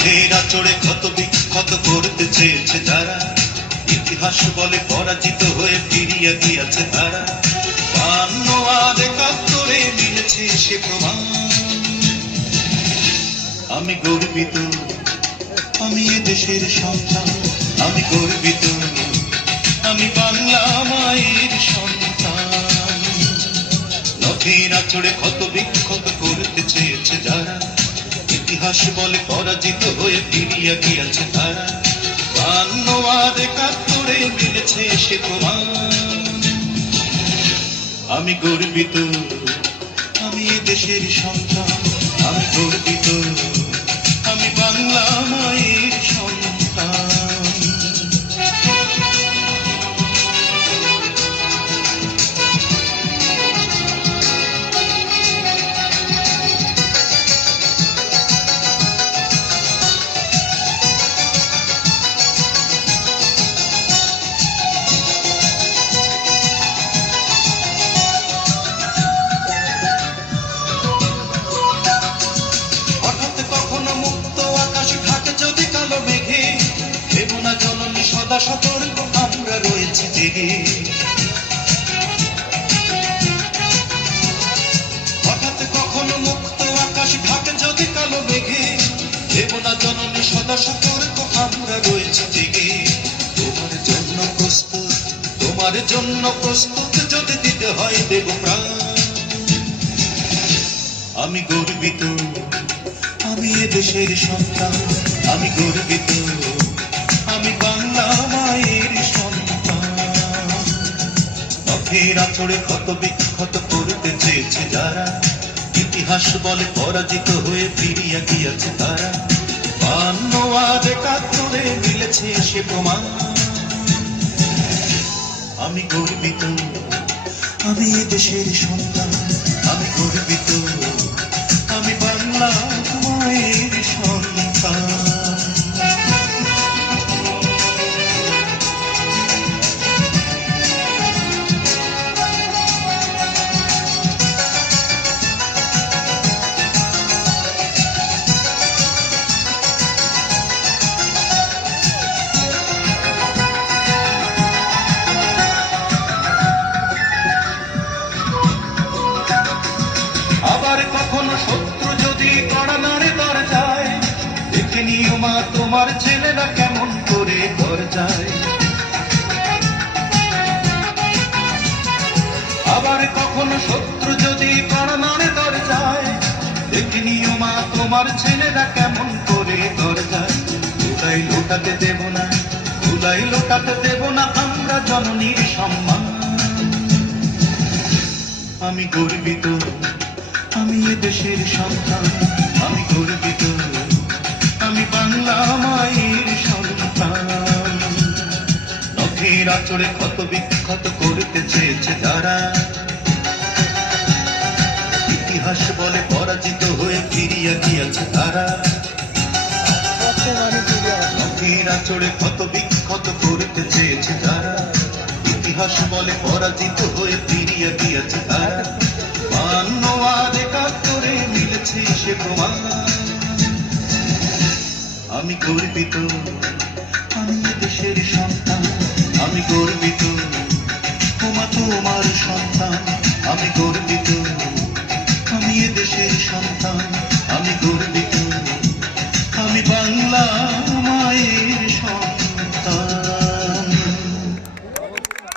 নখেরা চড়ে ক্ষত বিক্ষত করতে চেয়েছে যারা, ইতিহাস বলে পরাজিত হয়ে ফিরিয়া গিয়াছে তারা। 52 আর 71 মিলেছে সে প্রমাণ। আমি গর্বিত, আমি এ দেশের সন্তান। আমি গর্বিত, আমি বাংলা মায়ের সন্তান। নখেরা চড়ে ক্ষত বিক্ষত করতে চেয়েছে যারা, ইতিহাস বলে পরাজিত হয়ে ফিরিয়া গিয়াছে তারা। 52 আর 71 মিলেছে সে প্রমাণ। আমি গর্বিত, আমি এ দেশের সন্তান। আমি গর্বিত, আমি বাংলা মায়ের সন্তান। সদা সতর্ক আমরা রয়েছি জেগে। হঠাৎ কখনো মুক্ত আকাশ ঢাকে যদি কালো মেঘে, দেবনা জননী সদা সতর্ক আমরা রয়েছি জেগে। তোমার জন্য প্রস্তুত, তোমার জন্য প্রস্তুত, যদি দিতে হয় দেব প্রাণ। আমি গর্বিত, আমি এ দেশের সন্তান। আমি গর্বিত, আমি বাংলা মায়ের সন্তান। নখেরা চড়ে ক্ষত বিক্ষত করতে চেয়েছে যারা, ইতিহাস বলে পরাজিত হয়ে ফিরিয়া গিয়াছে তারা। 52 আর 71 মিলেছে সে প্রমাণ। আমি গর্বিত, আমি এ দেশের সন্তান। আমি গর্বিত, আমি বাংলা মায়ের সন্তান। কখনো শত্রু যদি কড়া নাড়ে দরজায়, দেখে নিও মা তোমার ছেলেরা কেমন করে ঘর যায়। আবার কখনো শত্রু যদি কড়া নাড়ে দরজায়, দেখে নিও মা তোমার ছেলেরা কেমন করে ঘর যায়। ধুলাই লোটাতে দেব না, ধুলাই লোটাতে দেব না আমরা জননীর সম্মান। আমি গর্বিত, আমি এ দেশের সন্তান। আমি গর্বিত, আমি বাংলা মায়ের সন্তান। নখেরা চড়ে ক্ষত বিক্ষত করতে চেয়েছে যারা, ইতিহাস বলে পরাজিত হয়ে ফিরিয়া গিয়াছে তারা। নখেরা চড়ে ক্ষত বিক্ষত করতে চেয়েছে যারা, ইতিহাস বলে পরাজিত হয়ে ফিরিয়া গিয়াছে তারা। 52 আর 71 মিলেছে সে প্রমাণ। আমি গর্বিত, আমি এ দেশের সন্তান। আমি গর্বিত, তোমা তোমার সন্তান। আমি গর্বিত, আমি এ দেশের সন্তান। আমি গর্বিত, আমি বাংলা